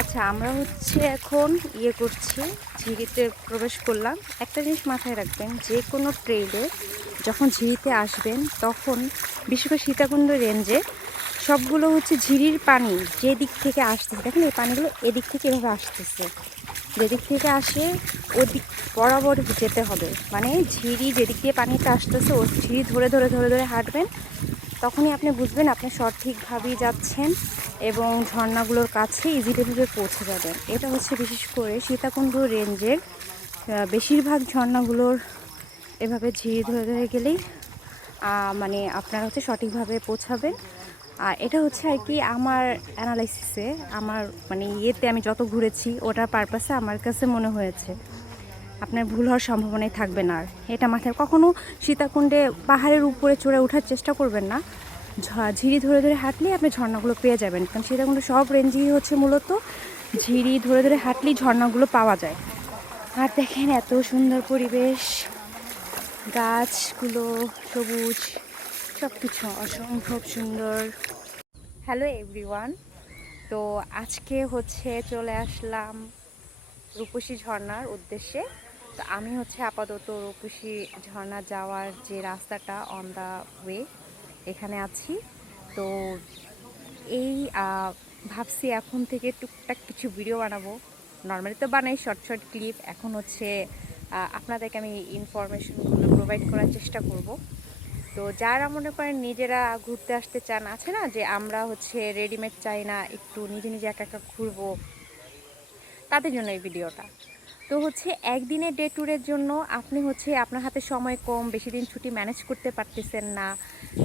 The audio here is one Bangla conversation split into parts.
আচ্ছা, আমরা হচ্ছে এখন করছি, ঝিরিতে প্রবেশ করলাম। একটা জিনিস মাথায় রাখবেন, যে কোনো ট্রেইলে যখন ঝিরিতে আসবেন তখন বিশেষ করে সীতাকুণ্ড রেঞ্জে সবগুলো হচ্ছে ঝিরির পানি যে দিক থেকে আসতেছে, দেখেন এই পানিগুলো এদিক থেকে এভাবে আসতেছে, যেদিক থেকে আসে ওদিক বরাবর যেতে হবে। মানে ঝিরি যেদিক দিয়ে পানিটা আসতেছে ও ঝিরি ধরে ধরে ধরে ধরে হাঁটবেন, তখনই আপনি বুঝবেন আপনি সঠিকভাবেই যাচ্ছেন এবং ঝর্ণাগুলোর কাছে ইজিলিভাবে পৌঁছে যাবেন। এটা হচ্ছে বিশেষ করে সীতাকুণ্ড রেঞ্জের বেশিরভাগ ঝর্ণাগুলোর এভাবে ঝিরি ধরে ধরে গেলেই মানে আপনারা হচ্ছে সঠিকভাবে পৌঁছাবেন। আর এটা হচ্ছে আর কি আমার অ্যানালাইসিসে, আমার মানে আমি যত ঘুরেছি ওটার পারপাসে আমার কাছে মনে হয়েছে আপনার ভুল হওয়ার সম্ভাবনাই থাকবে না। আর এটা মাথায় কখনো সীতাকুণ্ডে পাহাড়ের উপরে চড়ে ওঠার চেষ্টা করবেন না, ঝিরি ধরে ধরে হাঁটলেই আপনি ঝর্ণাগুলো পেয়ে যাবেন। কারণ সীতাকুণ্ড সব রেঞ্জই হচ্ছে মূলত ঝিরি ধরে ধরে হাঁটলেই ঝর্ণাগুলো পাওয়া যায়। আর দেখেন এত সুন্দর পরিবেশ, গাছগুলো সবুজ, সব কিছু অসম্ভব সুন্দর। হ্যালো এভরিওয়ান, তো আজকে হচ্ছে চলে আসলাম রূপসী ঝর্ণার উদ্দেশ্যে। তো আমি হচ্ছে আপাতত রূপসী ঝর্ণা যাওয়ার যে রাস্তাটা অন দা ওয়ে এখানে আছি। তো এই ভাবছি এখন থেকে টুকটাক কিছু ভিডিও বানাবো। নর্মালি তো বানাই শর্ট শর্ট ক্লিপ, এখন হচ্ছে আপনাদেরকে আমি ইনফরমেশনগুলো প্রোভাইড করার চেষ্টা করব। তো যারা মনে করেন নিজেরা ঘুরতে আসতে চান, আছে না যে আমরা হচ্ছে রেডিমেড চাই না, একটু নিজে নিজে একা একা ঘুরবো, তাদের জন্য এই ভিডিওটা। তো হচ্ছে একদিনের ডে ট্যুরের জন্য আপনি হচ্ছে আপনার হাতে সময় কম, বেশি দিন ছুটি ম্যানেজ করতে পারতেছেন না,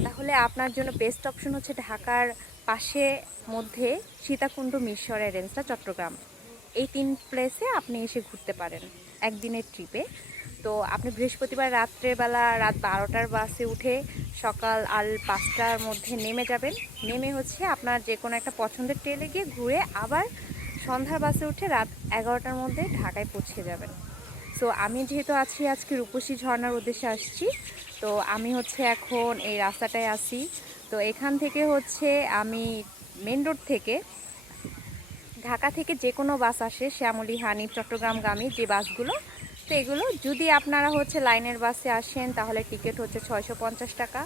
তাহলে আপনার জন্য বেস্ট অপশন হচ্ছে ঢাকার পাশে মধ্যে সীতাকুণ্ড মিরসরাই রেঞ্জটা, চট্টগ্রাম, এই 3 প্লেসে আপনি এসে ঘুরতে পারেন একদিনের ট্রিপে। তো আপনি বৃহস্পতিবার রাত্রেবেলা রাত 12টার বাসে উঠে সকাল 5টার মধ্যে নেমে যাবেন। নেমে হচ্ছে আপনার যে কোনো একটা পছন্দের ট্রেনে গিয়ে ঘুরে আবার সন্ধ্যার বাসে উঠে রাত 11টার মধ্যে ঢাকায় পৌঁছে যাবেন। সো আমি যেহেতু আছি আজকে রূপসী ঝর্ণার উদ্দেশ্যে আসছি, তো আমি হচ্ছে এখন এই রাস্তাটায় আসি। তো এখান থেকে হচ্ছে আমি মেন রোড থেকে, ঢাকা থেকে যে কোনো বাস আসে, শ্যামলী, হানিফ, চট্টগ্রামগামী যে বাসগুলো, তো এগুলো যদি আপনারা হচ্ছে লাইনের বাসে আসেন তাহলে টিকিট হচ্ছে 650 টাকা।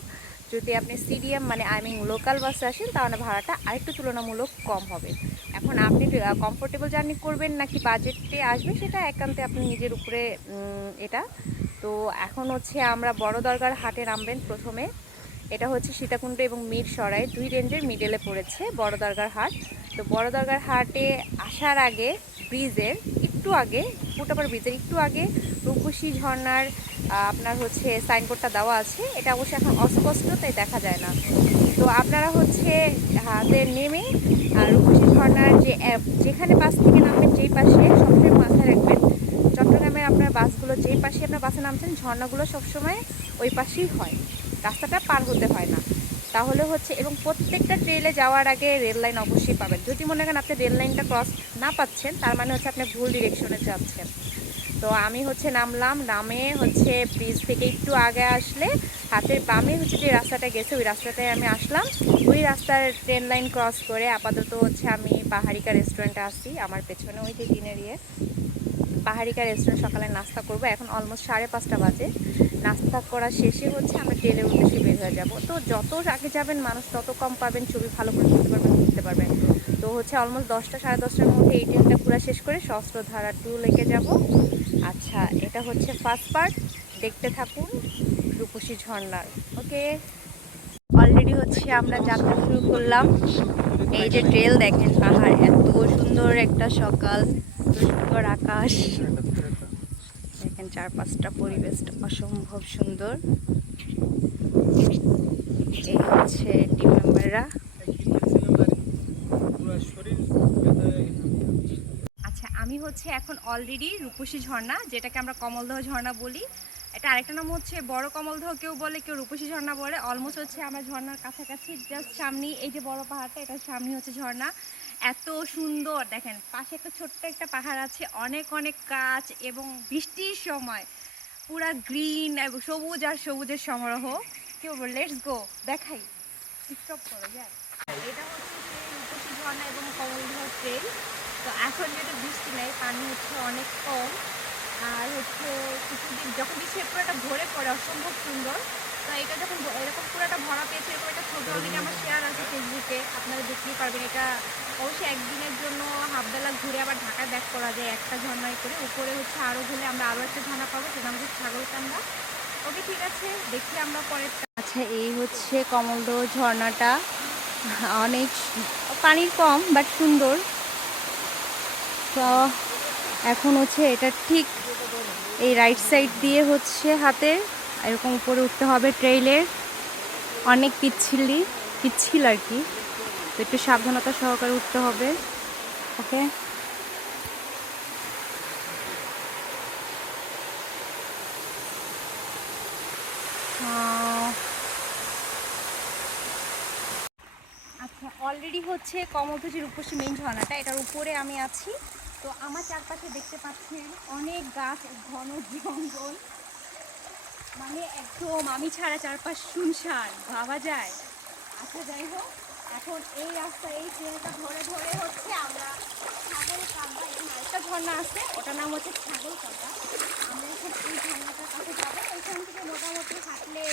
যদি আপনি সিডিএম মানে লোকাল বাসে আসেন তাহলে ভাড়াটা আরেকটু তুলনামূলক কম হবে। এখন আপনি কমফোর্টেবল জার্নি করবেন নাকি বাজেটে আসবে সেটা একান্তে আপনি নিজের উপরে এটা। তো এখন হচ্ছে আমরা বড় দরগার হাটে নামবেন প্রথমে। এটা হচ্ছে সীতাকুণ্ড এবং মিরসরাই দুই রেঞ্জের মিডলে পড়েছে বড় দরগার হাট। তো বড় দরগার হাটে আসার আগে ব্রিজের একটু আগে, ফুটওভার ব্রিজের একটু আগে রূপসী ঝর্ণার আপনার হচ্ছে সাইনবোর্ডটা দেওয়া আছে। এটা অবশ্যই এখন অস্পষ্ট তাই দেখা যায় না। তো আপনারা হচ্ছে হাতে নেমে রূপসী ঝর্ণার যেখানে বাস থেকে নামবেন, যেই পাশে সবসময় মাথায় রাখবেন চট্টগ্রামের আপনার বাসগুলো যেই পাশে আপনার বাসে নামছেন ঝর্ণাগুলো সবসময় ওই পাশেই হয়, রাস্তাটা পার হতে হয় না। তাহলে হচ্ছে এবং প্রত্যেকটা ট্রেলে যাওয়ার আগে রেল লাইন অবশ্যই পাবেন। যদি মনে করেন আপনি রেল লাইনটা ক্রস না পাচ্ছেন তার মানে হচ্ছে আপনি ভুল ডিরেকশনে যাচ্ছেন। তো আমি হচ্ছে নামলাম, নামে হচ্ছে ব্রিজ থেকে একটু আগে আসলে হাতের বামে হচ্ছে যে রাস্তাটা গেছে ওই রাস্তাটায় আমি আসলাম। ওই রাস্তার ট্রেন লাইন ক্রস করে আপাতত হচ্ছে আমি পাহাড়িকা রেস্টুরেন্টে আসছি, আমার পেছনে ওই যে দিনের পাহাড়িকা রেস্টুরেন্ট। সকালে নাস্তা করব, এখন অলমোস্ট 5:30 বাজে। নাস্তা করা শেষে হচ্ছে আমরা ট্রেনের উদ্দেশ্যে বের হয়ে যাব। তো যত আগে যাবেন মানুষ তত কম পাবেন, ছবি ভালো করে তুলতে পারবেন, ঘুরতে পারবেন। তো হচ্ছে অলমোস্ট 10টা 10:30টার মধ্যে এই ট্রেনটা ঘোরা শেষ করে সহস্রধারা 2 লেকে যাব। আচ্ছা, এটা হচ্ছে ফার্স্ট পার্ট, দেখতে থাকুন রূপসী ঝর্ণার। ওকে, অলরেডি হচ্ছে আমরা যাত্রা শুরু করলাম। এই যে ট্রেল দেখেন, পাহাড়, এত সুন্দর একটা সকাল, সুন্দর আকাশ, দেখেন চারপাশটা পরিবেশটা অসম্ভব সুন্দর। এই হচ্ছে টিম মেম্বাররা। আচ্ছা, আমি হচ্ছে এখন অলরেডি রূপসী ঝর্ণা, যেটাকে আমরা কমলদহ ঝর্ণা বলি, এটা আরেকটা নাম হচ্ছে বড় কমলদহ কেউ বলে, কেউ রূপসী ঝর্ণা বলে। অলমোস্ট হচ্ছে আমরা ঝর্ণার কাছাকাছি, জাস্ট সামনে এই যে বড় পাহাড়টা, এটার সামনে হচ্ছে ঝর্ণা। এত সুন্দর দেখেন, পাশে একটা ছোট্ট একটা পাহাড় আছে, অনেক অনেক গাছ এবং বৃষ্টির সময় পুরা গ্রিন এবং সবুজ আর সবুজের সমারোহ। কেউ বল লেটস গো, দেখাই, স্টপ করো। এটা হচ্ছে রূপসী ঝর্ণা এবং কমলদহ ট্রেল। তো এখন যেহেতু বৃষ্টি নেই, পানি হচ্ছে অনেক কম। আর হচ্ছে কিছুদিন যখন বৃষ্টির পুরোটা ভরে পড়ে অসম্ভব সুন্দর। তো এটা যখন এরকম পুরোটা ভরা পেয়েছে, এরকম একটা ছোটো অলরেডি আমার শেয়ার আছে ফেসবুকে, আপনারা দেখতেই পারবেন। এটা অবশ্যই একদিনের জন্য হাফবেলা ঘুরে আবার ঢাকায় ব্যাক করা যায় একটা ঝর্ণায় করে। উপরে হচ্ছে আরও ঘুরে আমরা আরও একটা ঝর্ণা পাবো, সেটা আমাদের ছাগলকান্দা। ওকে, ঠিক আছে, দেখি আমরা পরে। আচ্ছা, এই হচ্ছে কমলদহ ঝর্ণাটা। অনেক পানির কম বাট সুন্দর। তো এখন হচ্ছে এটা ঠিক এই রাইট সাইড দিয়ে হচ্ছে হাতে এরকম উপরে উঠতে হবে। ট্রেইলের অনেক পিচ্ছিল আর কি, তো একটু সাবধানতা সহকারে উঠতে হবে। ওকে, আচ্ছা, অলরেডি হচ্ছে কমলদহ রূপসী মেইন ঝর্ণাটা, এটার উপরে আমি আছি। তো আমার চারপাশে দেখতে পাচ্ছেন অনেক গাছ, ঘন জঙ্গল, মানে একদম আমি ছাড়া চারপাশ শুনশান ভাবা যায়। আচ্ছা, যাই হোক, এখন এই রাস্তা এই ট্রেনটা ধরে ধরে হচ্ছে আমরা ছাগলকান্দা, এখানে আরেকটা ঝর্ণা আছে, ওটার নাম হচ্ছে ছাগলকান্দা। আমরা এখন এই ঝর্ণাটার কাছে যাবো। এখান থেকে মোটামুটি হাঁটলে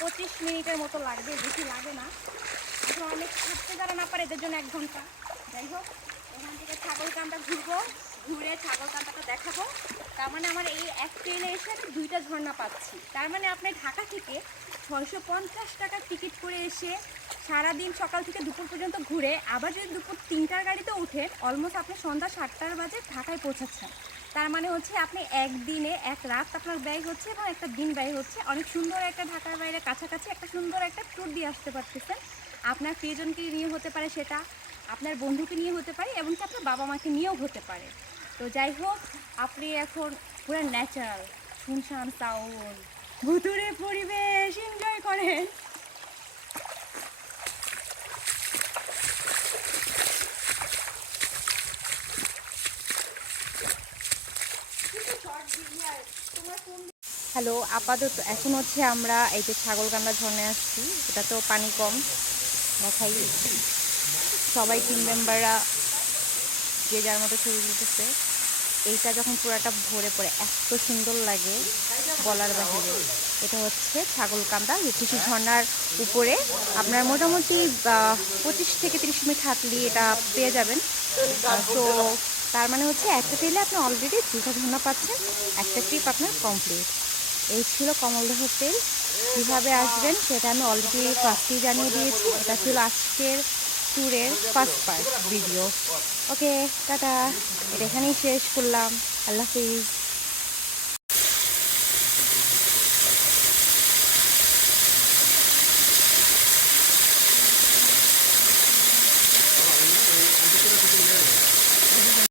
25 মিনিটের মতো লাগবে, বেশি লাগে না। এখন অনেক হাঁটতে যারা না পারে এদের জন্য 1 ঘন্টা। যাই হোক, এখান থেকে ছাগলকান্দা ঘুরবো, ঘুরে ছাগলকান্দাটা দেখাবো। তার মানে আমার এই এক ট্রেনে এসে আমি 2টা ঝর্ণা পাচ্ছি। তার মানে আপনি ঢাকা থেকে 650 টাকার টিকিট করে এসে সারাদিন সকাল থেকে দুপুর পর্যন্ত ঘুরে আবার যদি দুপুর 3টার গাড়িতে উঠেন, অলমোস্ট আপনি সন্ধ্যা 7টার বাজে ঢাকায় পৌঁছাচ্ছেন। তার মানে হচ্ছে আপনি একদিনে 1 রাত আপনার ব্যয় হচ্ছে এবং একটা দিন ব্যয় হচ্ছে। অনেক সুন্দর একটা ঢাকার বাইরে কাছাকাছি একটা সুন্দর একটা ট্যুর দিয়ে আসতে পারতেছেন। আপনার প্রিয়জনকে নিয়ে হতে পারে, সেটা আপনার বন্ধুকে নিয়ে হতে পারে, এমনকি আপনার বাবা মাকে নিয়েও হতে পারে। তো যাই হোক, আপনি এখন পুরো ন্যাচারাল শুনশান সাউন্ড, ভুতুরে পরিবেশ এনজয় করেন। হ্যালো, আপাতত এখন হচ্ছে আমরা এই যে ছাগলকান্দা ঝর্ণায় আসছি। এটা তো পানি কম, দেখাই। সবাই টিম মেম্বাররা যে যার মতো ছবি তুলতেছে। এইটা যখন পুরাটা ভরে পড়ে এত সুন্দর লাগে বলার বাহিরে। এটা হচ্ছে ছাগলকান্দা রূপসী ঝর্ণার উপরে। আপনার মোটামুটি 25 থেকে 30 মিনিট হাঁটলে এটা পেয়ে যাবেন। তো তার মানে হচ্ছে একটা ট্রেলে আপনি অলরেডি 2টা ঝর্ণা পাচ্ছেন, একটা ট্রিপ আপনার কমপ্লিট। এই ছিল কমলদহ ট্রেল। কীভাবে আসবেন সেটা আমি অলরেডি ফার্স্টেই জানিয়ে দিয়েছি। এটা ছিল আজকের ট্যুরের ফার্স্ট পার্ট ভিডিও। ওকে, টাটা, এটা এখানেই শেষ করলাম। আল্লাহ হাফিজ।